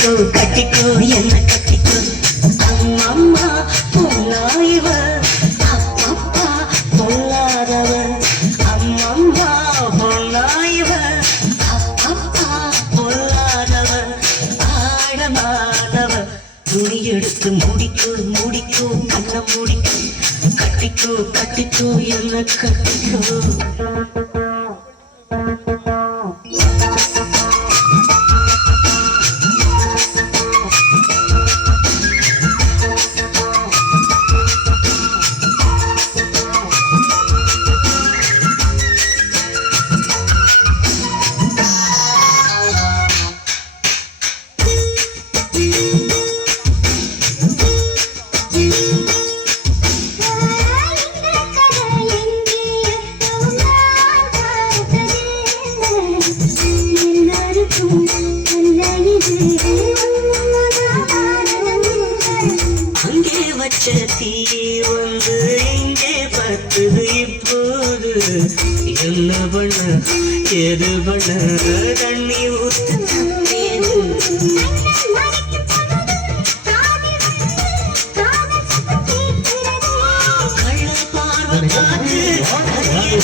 மூடிக்கோ கட்டிக்கோ என்ன கட்டிக்கோ அம்மம்மா பொல்லாயவர் அப்பப்பா பொல்லாதவர் அம்மம்மா பொல்லாயவர் அப்பப்பா பொல்லாதவர் ஆழமானவர் துணி எடுத்து மூடிக்கோ மூடிக்கோ கண்ண மூடிக்கோ கட்டிக்கோ கட்டிக்கோ என்ன கட்டிக்கோ அங்கே வச்ச தீ வந்து இங்கே பத்துது இப்போது என்ன பண்ண எது பண்ண தண்ணி ஊத்து கள்ள பார்வை பார்த்து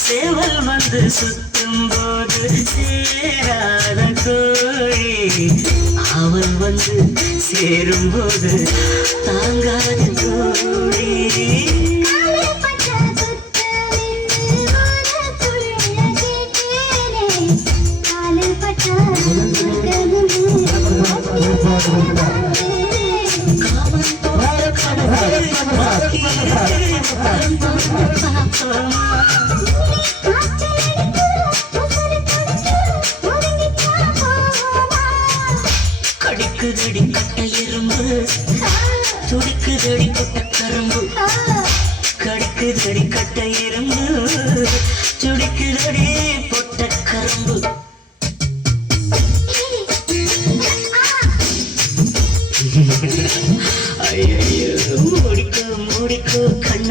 சேவல் வந்து சுத்தும் போது சேராத கோழி அவள் வந்து சேரும் போது தாங்காத கோழி கடிக்குதடி கட்ட எறும்பு துடிக்குதடி கொட்ட கரும்பு கடிக்குதடி கட்ட எறும்பு துடிக்குதடி பொட்ட கரும்பு ஐயோ மூடிக்கோ மூடிக்கோ கண்ண